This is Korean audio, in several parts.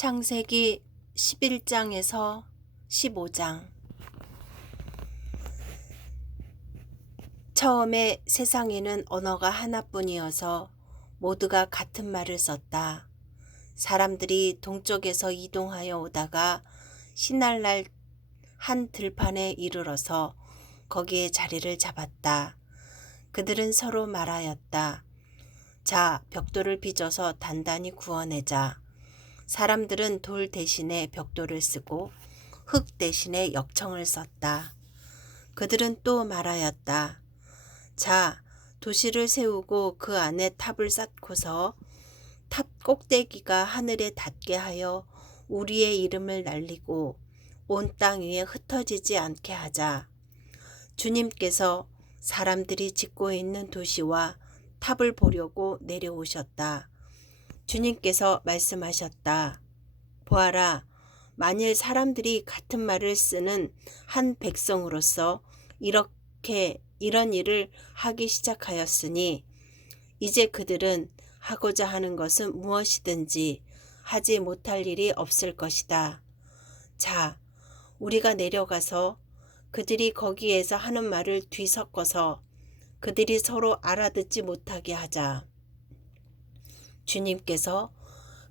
창세기 11장에서 15장. 처음에 세상에는 언어가 하나뿐이어서 모두가 같은 말을 썼다. 사람들이 동쪽에서 이동하여 오다가 신날날 한 들판에 이르러서 거기에 자리를 잡았다. 그들은 서로 말하였다. 자, 벽돌을 빚어서 단단히 구워내자. 사람들은 돌 대신에 벽돌을 쓰고 흙 대신에 역청을 썼다. 그들은 또 말하였다. 자, 도시를 세우고 그 안에 탑을 쌓고서 탑 꼭대기가 하늘에 닿게 하여 우리의 이름을 날리고 온 땅 위에 흩어지지 않게 하자. 주님께서 사람들이 짓고 있는 도시와 탑을 보려고 내려오셨다. 주님께서 말씀하셨다. 보아라, 만일 사람들이 같은 말을 쓰는 한 백성으로서 이런 일을 하기 시작하였으니 이제 그들은 하고자 하는 것은 무엇이든지 하지 못할 일이 없을 것이다. 자, 우리가 내려가서 그들이 거기에서 하는 말을 뒤섞어서 그들이 서로 알아듣지 못하게 하자. 주님께서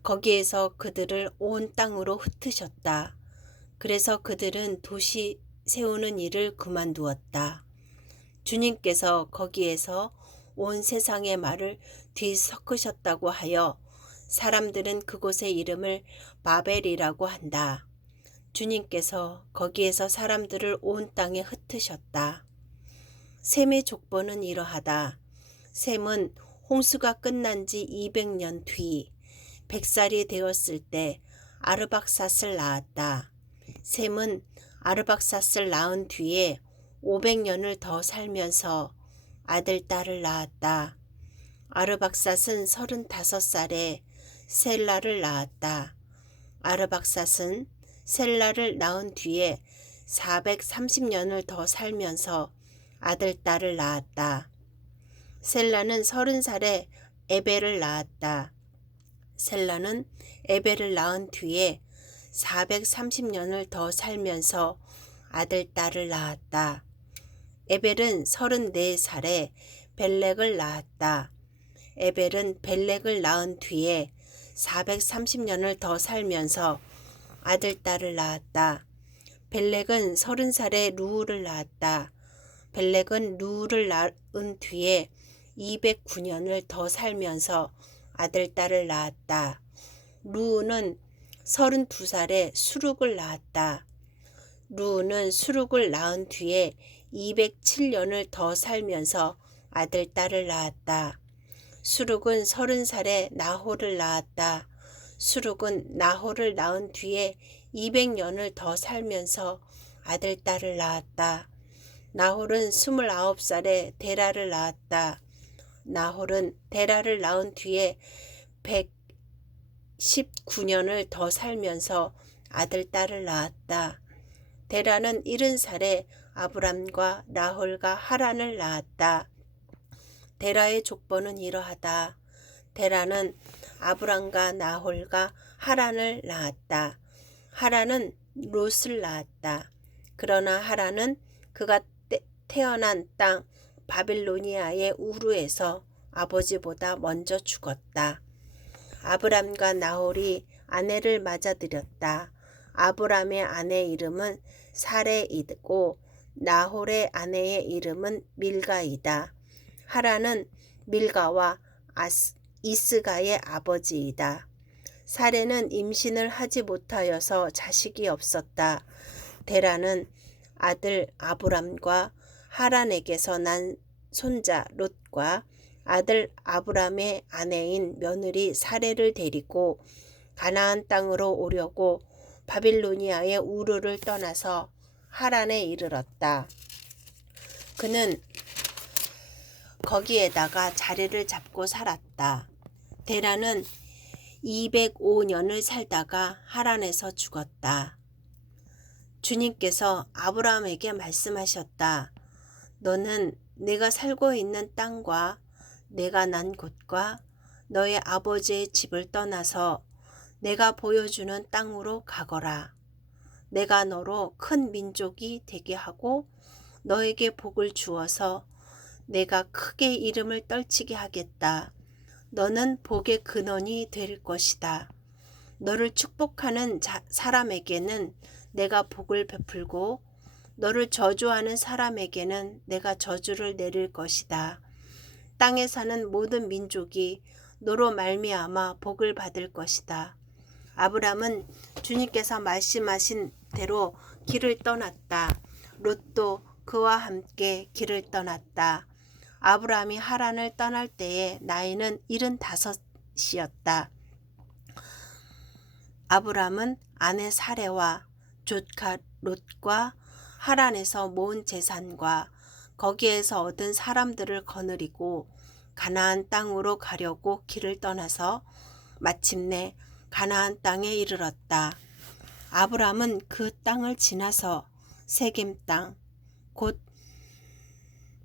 거기에서 그들을 온 땅으로 흩으셨다. 그래서 그들은 도시 세우는 일을 그만두었다. 주님께서 거기에서 온 세상의 말을 뒤섞으셨다고 하여 사람들은 그곳의 이름을 바벨이라고 한다. 주님께서 거기에서 사람들을 온 땅에 흩으셨다. 셈의 족보는 이러하다. 셈은 홍수가 끝난 지 200년 뒤 100살이 되었을 때 아르박삿을 낳았다. 셈은 아르박삿을 낳은 뒤에 500년을 더 살면서 아들, 딸을 낳았다. 아르박삿은 35살에 셀라를 낳았다. 아르박삿은 셀라를 낳은 뒤에 430년을 더 살면서 아들, 딸을 낳았다. 셀라는 30살에 에벨을 낳았다. 셀라는 에벨을 낳은 뒤에 430년을 더 살면서 아들, 딸을 낳았다. 에벨은 34살에 벨렉을 낳았다. 에벨은 벨렉을 낳은 뒤에 430년을 더 살면서 아들, 딸을 낳았다. 벨렉은 30살에 루우를 낳았다. 벨렉은 루우를 낳은 뒤에 209년을 더 살면서 아들, 딸을 낳았다. 루우는 32살에 수룩을 낳았다. 루우는 수룩을 낳은 뒤에 207년을 더 살면서 아들, 딸을 낳았다. 수룩은 30살에 나홀을 낳았다. 수룩은 나홀을 낳은 뒤에 200년을 더 살면서 아들, 딸을 낳았다. 나홀은 29살에 데라를 낳았다. 나홀은 데라를 낳은 뒤에 119년을 더 살면서 아들, 딸을 낳았다. 데라는 70살에 아브람과 나홀과 하란을 낳았다. 데라의 족보는 이러하다. 데라는 아브람과 나홀과 하란을 낳았다. 하란은 롯을 낳았다. 그러나 하란은 그가 태어난 땅 바빌로니아의 우르에서 아버지보다 먼저 죽었다. 아브람과 나홀이 아내를 맞아들였다. 아브람의 아내 이름은 사레이고 나홀의 아내의 이름은 밀가이다. 하란은 밀가와 이스가의 아버지이다. 사레는 임신을 하지 못하여서 자식이 없었다. 데라는 아들 아브람과 하란에게서 난 손자 롯과 아들 아브람의 아내인 며느리 사레를 데리고 가나안 땅으로 오려고 바빌로니아의 우르를 떠나서 하란에 이르렀다. 그는 거기에다가 자리를 잡고 살았다. 데라는 205년을 살다가 하란에서 죽었다. 주님께서 아브라함에게 말씀하셨다. 너는 내가 살고 있는 땅과 내가 난 곳과 너의 아버지의 집을 떠나서 내가 보여주는 땅으로 가거라. 내가 너로 큰 민족이 되게 하고 너에게 복을 주어서 내가 크게 이름을 떨치게 하겠다. 너는 복의 근원이 될 것이다. 너를 축복하는 사람에게는 내가 복을 베풀고 너를 저주하는 사람에게는 내가 저주를 내릴 것이다. 땅에 사는 모든 민족이 너로 말미암아 복을 받을 것이다. 아브람은 주님께서 말씀하신 대로 길을 떠났다. 롯도 그와 함께 길을 떠났다. 아브람이 하란을 떠날 때에 나이는 75이었다. 아브람은 아내 사레와 조카 롯과 하란에서 모은 재산과 거기에서 얻은 사람들을 거느리고 가나안 땅으로 가려고 길을 떠나서 마침내 가나안 땅에 이르렀다. 아브람은 그 땅을 지나서 세겜 땅, 곧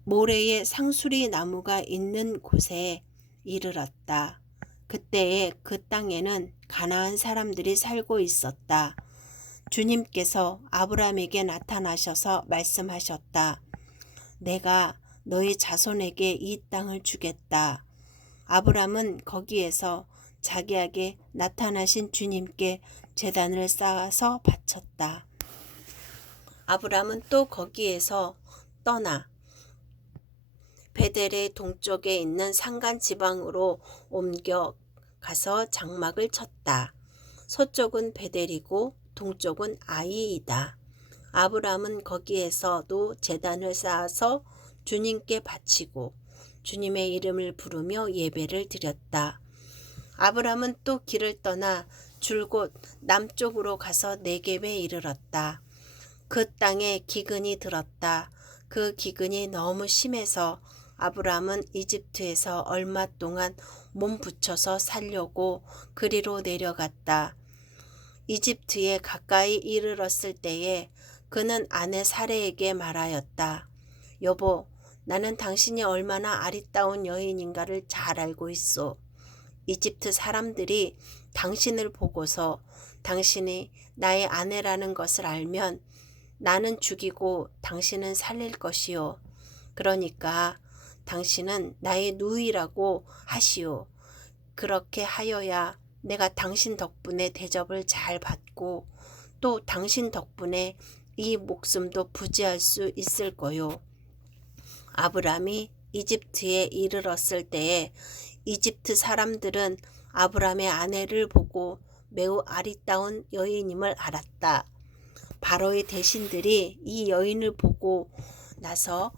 모래의 상수리 나무가 있는 곳에 이르렀다. 그때에 그 땅에는 가나안 사람들이 살고 있었다. 주님께서 아브람에게 나타나셔서 말씀하셨다. 내가 너희 자손에게 이 땅을 주겠다. 아브람은 거기에서 자기에게 나타나신 주님께 제단을 쌓아서 바쳤다. 아브람은 또 거기에서 떠나 베델의 동쪽에 있는 산간 지방으로 옮겨 가서 장막을 쳤다. 서쪽은 베델이고 동쪽은 아이이다. 아브람은 거기에서도 제단을 쌓아서 주님께 바치고 주님의 이름을 부르며 예배를 드렸다. 아브람은 또 길을 떠나 줄곧 남쪽으로 가서 네겝에 이르렀다. 그 땅에 기근이 들었다. 그 기근이 너무 심해서 아브람은 이집트에서 얼마 동안 몸 붙여서 살려고 그리로 내려갔다. 이집트에 가까이 이르렀을 때에 그는 아내 사레에게 말하였다. 여보, 나는 당신이 얼마나 아리따운 여인인가를 잘 알고 있소. 이집트 사람들이 당신을 보고서 당신이 나의 아내라는 것을 알면 나는 죽이고 당신은 살릴 것이요. 그러니까 당신은 나의 누이라고 하시오. 그렇게 하여야 내가 당신 덕분에 대접을 잘 받고 또 당신 덕분에 이 목숨도 부지할 수 있을 거요. 아브람이 이집트에 이르렀을 때에 이집트 사람들은 아브람의 아내를 보고 매우 아리따운 여인임을 알았다. 바로의 대신들이 이 여인을 보고 나서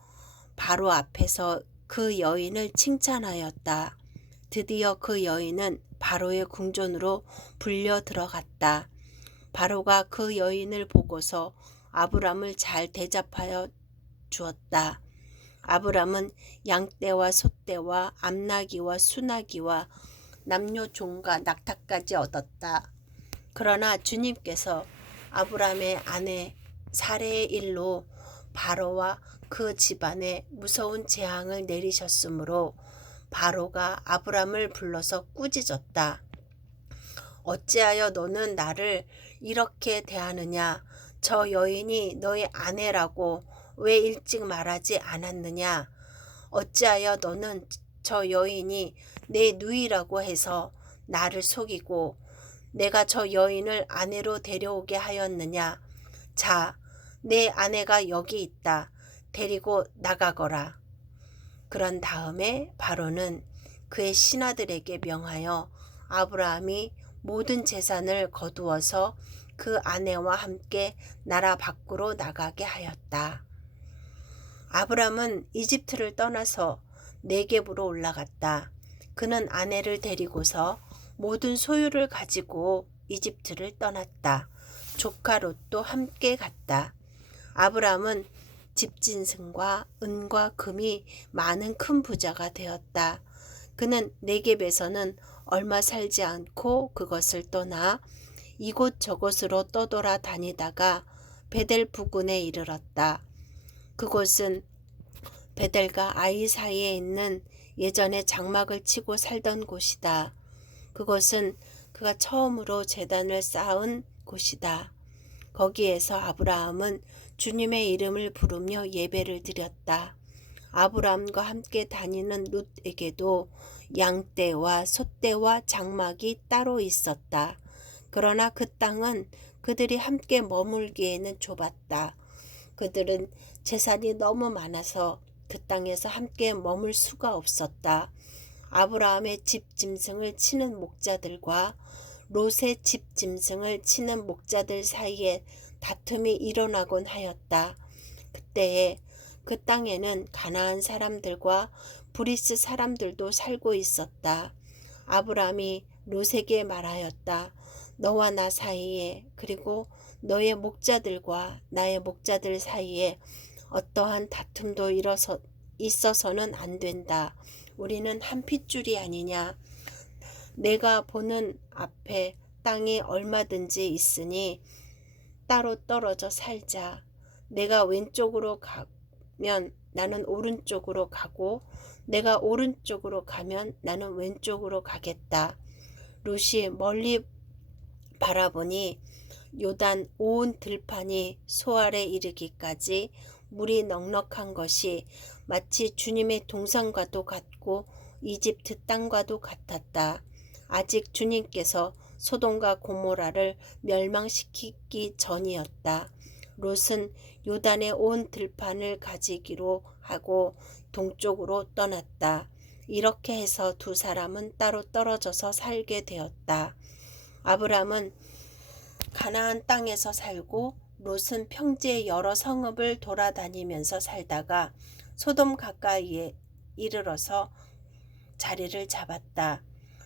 바로 앞에서 그 여인을 칭찬하였다. 드디어 그 여인은 바로의 궁전으로 불려 들어갔다. 바로가 그 여인을 보고서 아브람을 잘 대접하여 주었다. 아브람은 양떼와 소떼와 암나귀와 수나귀와 남녀 종과 낙타까지 얻었다. 그러나 주님께서 아브람의 아내 사레의 일로 바로와 그 집안에 무서운 재앙을 내리셨으므로 바로가 아브람을 불러서 꾸짖었다. 어찌하여 너는 나를 이렇게 대하느냐? 저 여인이 너의 아내라고 왜 일찍 말하지 않았느냐? 어찌하여 너는 저 여인이 내 누이라고 해서 나를 속이고 내가 저 여인을 아내로 데려오게 하였느냐? 자, 내 아내가 여기 있다. 데리고 나가거라. 그런 다음에 바로는 그의 신하들에게 명하여 아브라함이 모든 재산을 거두어서 그 아내와 함께 나라 밖으로 나가게 하였다. 아브람은 이집트를 떠나서 네겝으로 올라갔다. 그는 아내를 데리고서 모든 소유를 가지고 이집트를 떠났다. 조카 롯도 함께 갔다. 아브람은 집진승과 은과 금이 많은 큰 부자가 되었다. 그는 네겝에서는 얼마 살지 않고 그것을 떠나 이곳저곳으로 떠돌아 다니다가 베델 부근에 이르렀다. 그곳은 베델과 아이 사이에 있는 예전에 장막을 치고 살던 곳이다. 그곳은 그가 처음으로 제단을 쌓은 곳이다. 거기에서 아브라함은 주님의 이름을 부르며 예배를 드렸다. 아브라함과 함께 다니는 룻에게도 양떼와 소떼와 장막이 따로 있었다. 그러나 그 땅은 그들이 함께 머물기에는 좁았다. 그들은 재산이 너무 많아서 그 땅에서 함께 머물 수가 없었다. 아브라함의 집 짐승을 치는 목자들과 롯의 집 짐승을 치는 목자들 사이에 다툼이 일어나곤 하였다. 그때에 그 땅에는 가나안 사람들과 브리스 사람들도 살고 있었다. 아브라함이 롯에게 말하였다. 너와 나 사이에 그리고 너의 목자들과 나의 목자들 사이에 어떠한 다툼도 있어서는 안 된다. 우리는 한 핏줄이 아니냐. 내가 보는 앞에 땅이 얼마든지 있으니 따로 떨어져 살자. 내가 왼쪽으로 가면 나는 오른쪽으로 가고 내가 오른쪽으로 가면 나는 왼쪽으로 가겠다. 롯이 멀리 바라보니 요단 온 들판이 소알에 이르기까지 물이 넉넉한 것이 마치 주님의 동산과도 같고 이집트 땅과도 같았다. 아직 주님께서 소돔과 고모라를 멸망시키기 전이었다. 롯은 요단의 온 들판을 가지기로 하고 동쪽으로 떠났다. 이렇게 해서 두 사람은 따로 떨어져서 살게 되었다. 아브람은 가나안 땅에서 살고 롯은 평지의 여러 성읍을 돌아다니면서 살다가 소돔 가까이에 이르러서 자리를 잡았다.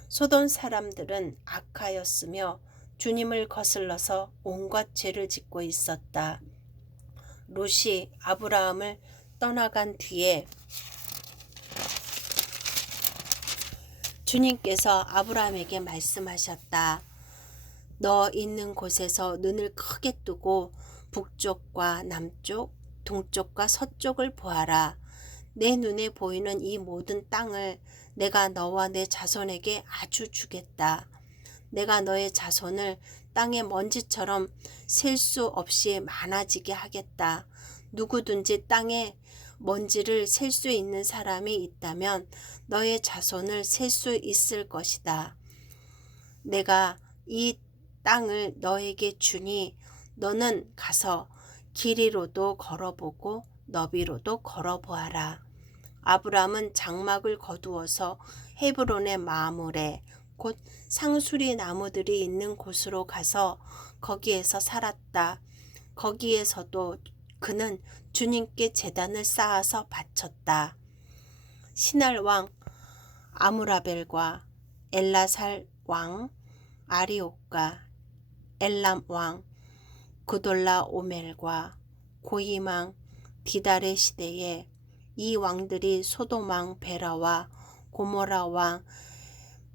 소돔 사람들은 악하였으며 주님을 거슬러서 온갖 죄를 짓고 있었다. 롯이 아브라함을 떠나간 뒤에 주님께서 아브라함에게 말씀하셨다. 너 있는 곳에서 눈을 크게 뜨고 북쪽과 남쪽, 동쪽과 서쪽을 보아라. 내 눈에 보이는 이 모든 땅을 내가 너와 내 자손에게 아주 주겠다. 내가 너의 자손을 땅의 먼지처럼 셀 수 없이 많아지게 하겠다. 누구든지 땅에 먼지를 셀 수 있는 사람이 있다면 너의 자손을 셀 수 있을 것이다. 내가 이 땅을 너에게 주니 너는 가서 길이로도 걸어보고 너비로도 걸어보아라. 아브람은 장막을 거두어서 헤브론의 마므레 곧 상수리 나무들이 있는 곳으로 가서 거기에서 살았다. 거기에서도 그는 주님께 제단을 쌓아서 바쳤다. 시날 왕 아므라벨과 엘라살 왕 아리옥과 엘람 왕 그돌라 오멜과 고임 왕 디달의 시대에 이 왕들이 소돔 왕 베라와 고모라 왕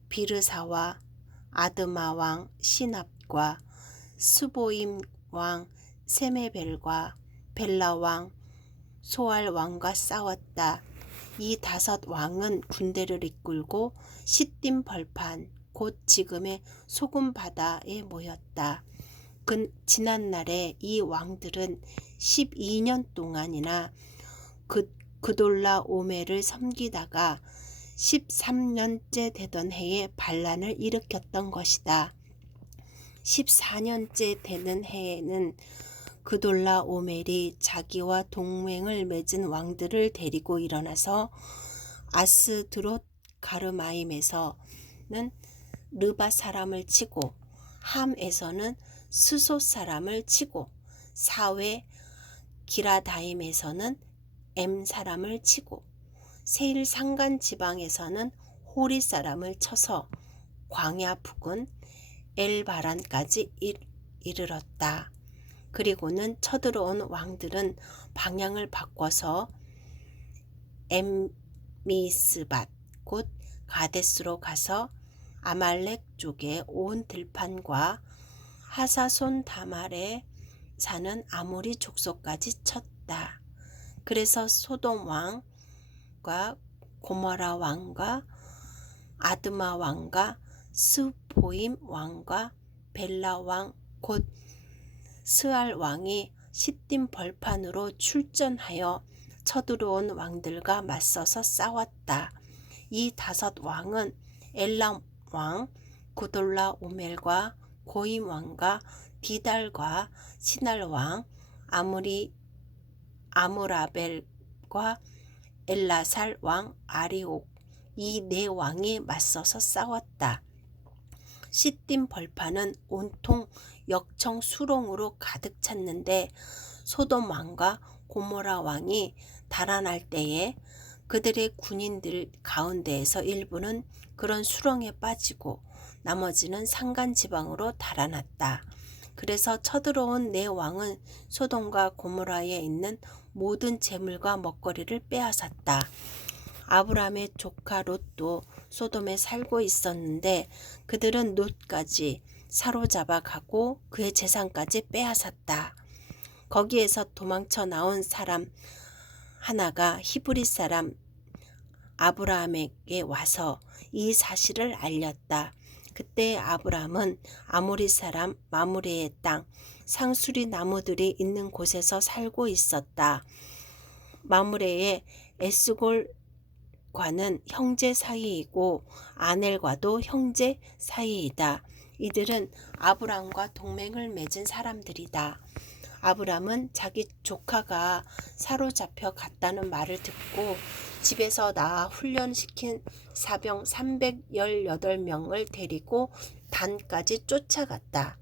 비르사와 아드마 왕 시납과 스보임 왕 세메벨과 벨라 왕 소알 왕과 싸웠다. 이 다섯 왕은 군대를 이끌고 시딤 벌판 곧 지금의 소금 바다에 모였다. 지난날에 이 왕들은 12년 동안이나 그돌라 오멜을 섬기다가 13년째 되던 해에 반란을 일으켰던 것이다. 14년째 되는 해에는 그돌라 오멜이 자기와 동맹을 맺은 왕들을 데리고 일어나서 아스드롯 가르마임에서는 르바 사람을 치고 함에서는 스솥 사람을 치고 사외 기라다임에서는 엠 사람을 치고 세일 상간 지방에서는 호리 사람을 쳐서 광야 북은 엘바란까지 이르렀다. 그리고는 쳐들어온 왕들은 방향을 바꿔서 엠미스밭 곧 가데스로 가서 아말렉 쪽에 온 들판과 하사손 다말에 사는 아모리 족속까지 쳤다. 그래서 소돔 왕과 고모라 왕과 아드마 왕과 스보임 왕과 벨라 왕 곧 스알 왕이 시딤 벌판으로 출전하여 쳐들어온 왕들과 맞서서 싸웠다. 이 5 왕은 엘람 왕 구돌라 오멜과 고임 왕과 디달과 시날 왕 아므라벨과 엘라살 왕 아리옥 이 4 왕이 맞서서 싸웠다. 시딤 벌판은 온통 역청 수롱으로 가득 찼는데 소돔 왕과 고모라 왕이 달아날 때에 그들의 군인들 가운데에서 일부는 그런 수렁에 빠지고 나머지는 산간 지방으로 달아났다. 그래서 쳐들어온 4 왕은 소돔과 고모라에 있는 모든 재물과 먹거리를 빼앗았다. 아브람의 조카 롯도 소돔에 살고 있었는데 그들은 롯까지 사로잡아 가고 그의 재산까지 빼앗았다. 거기에서 도망쳐 나온 사람 하나가 히브리 사람 아브라함에게 와서 이 사실을 알렸다. 그때 아브라함은 아모리 사람 마므레의 땅 상수리 나무들이 있는 곳에서 살고 있었다. 마므레의 에스골과는 형제 사이이고 아넬과도 형제 사이이다. 이들은 아브람과 동맹을 맺은 사람들이다. 아브람은 자기 조카가 사로잡혀 갔다는 말을 듣고 집에서 낳아 훈련시킨 사병 318명을 데리고 단까지 쫓아갔다.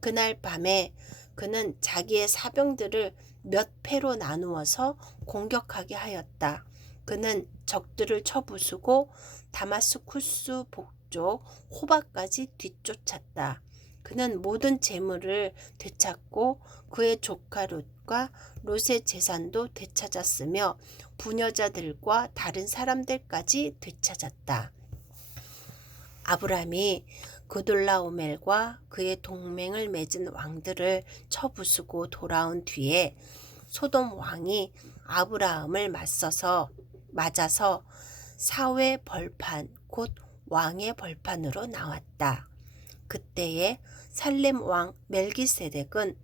그날 밤에 그는 자기의 사병들을 몇 패로 나누어서 공격하게 하였다. 그는 적들을 쳐부수고 다마스쿠스 북쪽 호바까지 뒤쫓았다. 그는 모든 재물을 되찾고 그의 조카 롯과 롯의 재산도 되찾았으며 부녀자들과 다른 사람들까지 되찾았다. 아브람이 그돌라오멜과 그의 동맹을 맺은 왕들을 쳐부수고 돌아온 뒤에 소돔 왕이 아브라함을 맞아서 사회 벌판 곧 왕의 벌판으로 나왔다. 그때에 살렘 왕 멜기세덱은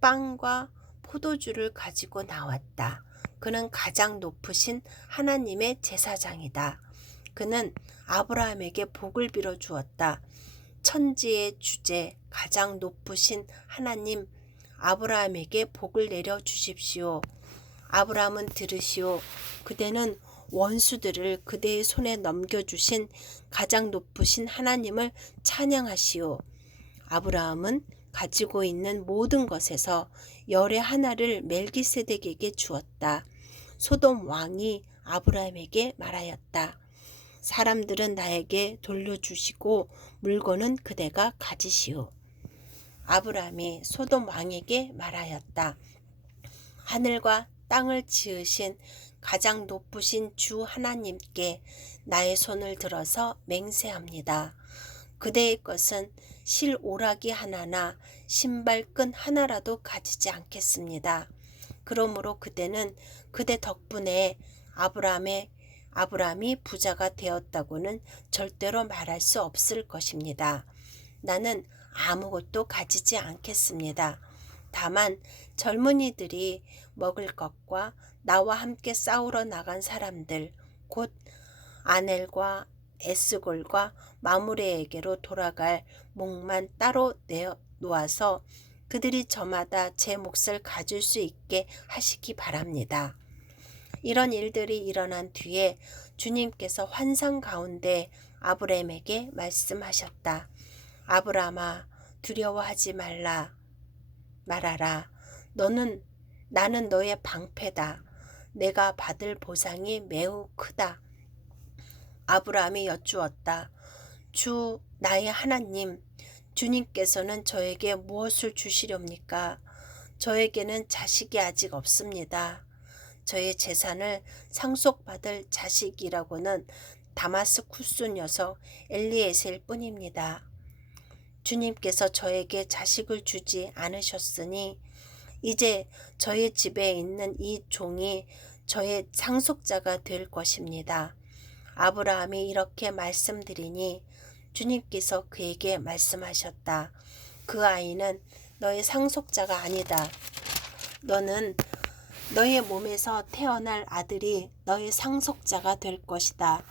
빵과 포도주를 가지고 나왔다. 그는 가장 높으신 하나님의 제사장이다. 그는 아브라함에게 복을 빌어 주었다. 천지의 주제 가장 높으신 하나님 아브라함에게 복을 내려 주십시오. 아브라함은 들으시오. 그대는 원수들을 그대의 손에 넘겨주신 가장 높으신 하나님을 찬양하시오. 아브라함은 가지고 있는 모든 것에서 열의 하나를 멜기세덱에게 주었다. 소돔 왕이 아브라함에게 말하였다. 사람들은 나에게 돌려주시고 물건은 그대가 가지시오. 아브라함이 소돔 왕에게 말하였다. 하늘과 땅을 지으신 가장 높으신 주 하나님께 나의 손을 들어서 맹세합니다. 그대의 것은 실오라기 하나나 신발끈 하나라도 가지지 않겠습니다. 그러므로 그대는 그대 덕분에 아브라함이 부자가 되었다고는 절대로 말할 수 없을 것입니다. 나는 아무것도 가지지 않겠습니다. 다만 젊은이들이 먹을 것과 나와 함께 싸우러 나간 사람들 곧 아넬과 에스골과 마므레에게로 돌아갈 목만 따로 내놓아서 그들이 저마다 제 몫을 가질 수 있게 하시기 바랍니다. 이런 일들이 일어난 뒤에 주님께서 환상 가운데 아브라함에게 말씀하셨다. 아브라함아, 두려워하지 말아라. 나는 너의 방패다. 내가 받을 보상이 매우 크다. 아브라함이 여쭈었다. 주 나의 하나님, 주님께서는 저에게 무엇을 주시렵니까? 저에게는 자식이 아직 없습니다. 저의 재산을 상속받을 자식이라고는 다마스쿠스 녀석 엘리에셀 뿐입니다. 주님께서 저에게 자식을 주지 않으셨으니 이제 저의 집에 있는 이 종이 저의 상속자가 될 것입니다. 아브라함이 이렇게 말씀드리니 주님께서 그에게 말씀하셨다. 그 아이는 너의 상속자가 아니다. 너는 너의 몸에서 태어날 아들이 너의 상속자가 될 것이다.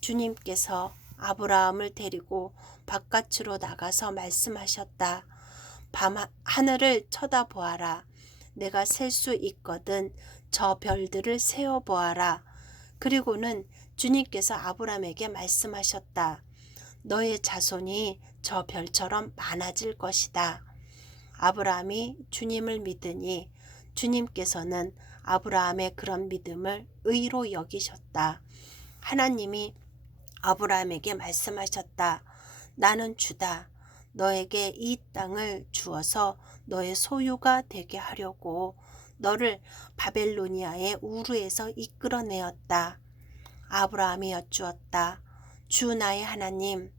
주님께서 아브라함을 데리고 바깥으로 나가서 말씀하셨다. 하늘을 쳐다보아라. 내가 셀 수 있거든 저 별들을 세어보아라. 그리고는 주님께서 아브라함에게 말씀하셨다. 너의 자손이 저 별처럼 많아질 것이다. 아브라함이 주님을 믿으니 주님께서는 아브라함의 그런 믿음을 의로 여기셨다. 하나님이 아브라함에게 말씀하셨다. 나는 주다. 너에게 이 땅을 주어서 너의 소유가 되게 하려고 너를 바벨로니아의 우르에서 이끌어내었다. 아브라함이 여쭈었다. 주 나의 하나님,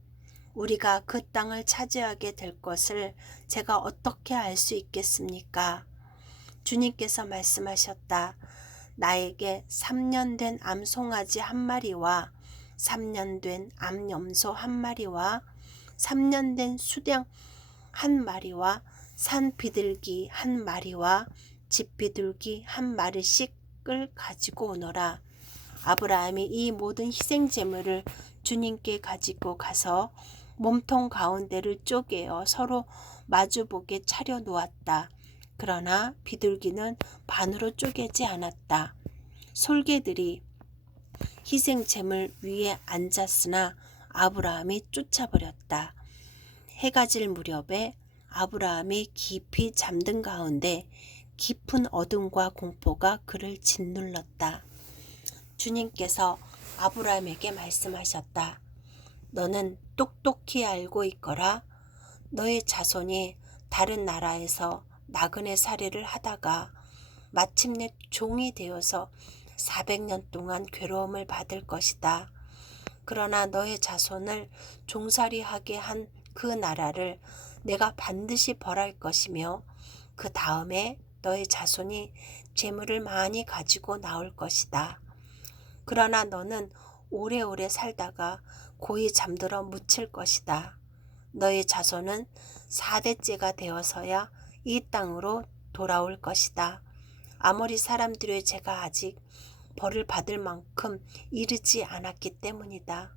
우리가 그 땅을 차지하게 될 것을 제가 어떻게 알 수 있겠습니까? 주님께서 말씀하셨다. 나에게 3년 된 암송아지 한 마리와 3년 된 암염소 한 마리와 3년 된 수령 한 마리와 산 비둘기 한 마리와 집 비둘기 한 마리씩을 가지고 오너라. 아브라함이 이 모든 희생 제물을 주님께 가지고 가서 몸통 가운데를 쪼개어 서로 마주보게 차려 놓았다. 그러나 비둘기는 반으로 쪼개지 않았다. 솔개들이 희생 제물 위에 앉았으나 아브라함이 쫓아버렸다. 해가 질 무렵에 아브라함이 깊이 잠든 가운데 깊은 어둠과 공포가 그를 짓눌렀다. 주님께서 아브라함에게 말씀하셨다. 너는 똑똑히 알고 있거라. 너의 자손이 다른 나라에서 나그네 살이를 하다가 마침내 종이 되어서 400년 동안 괴로움을 받을 것이다. 그러나 너의 자손을 종살이하게 한 그 나라를 내가 반드시 벌할 것이며 그 다음에 너의 자손이 재물을 많이 가지고 나올 것이다. 그러나 너는 오래오래 살다가 고이 잠들어 묻힐 것이다. 너의 자손은 4대째가 되어서야 이 땅으로 돌아올 것이다. 아모리 사람들의 죄가 아직 벌을 받을 만큼 이르지 않았기 때문이다.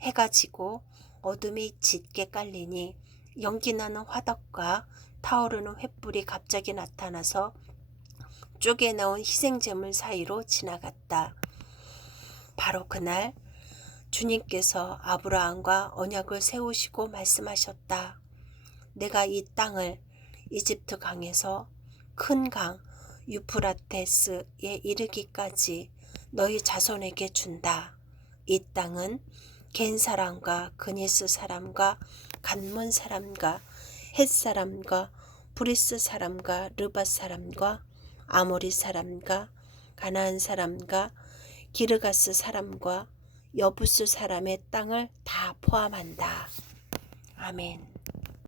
해가 지고 어둠이 짙게 깔리니 연기나는 화덕과 타오르는 횃불이 갑자기 나타나서 쪼개나온 희생제물 사이로 지나갔다. 바로 그날 주님께서 아브라함과 언약을 세우시고 말씀하셨다. 내가 이 땅을 이집트 강에서 큰 강 유프라테스에 이르기까지 너희 자손에게 준다. 이 땅은 겐 사람과 그니스 사람과 간몬 사람과 헷 사람과 브리스 사람과 르밧 사람과 아모리 사람과 가나안 사람과 기르가스 사람과 여부스 사람의 땅을 다 포함한다. 아멘.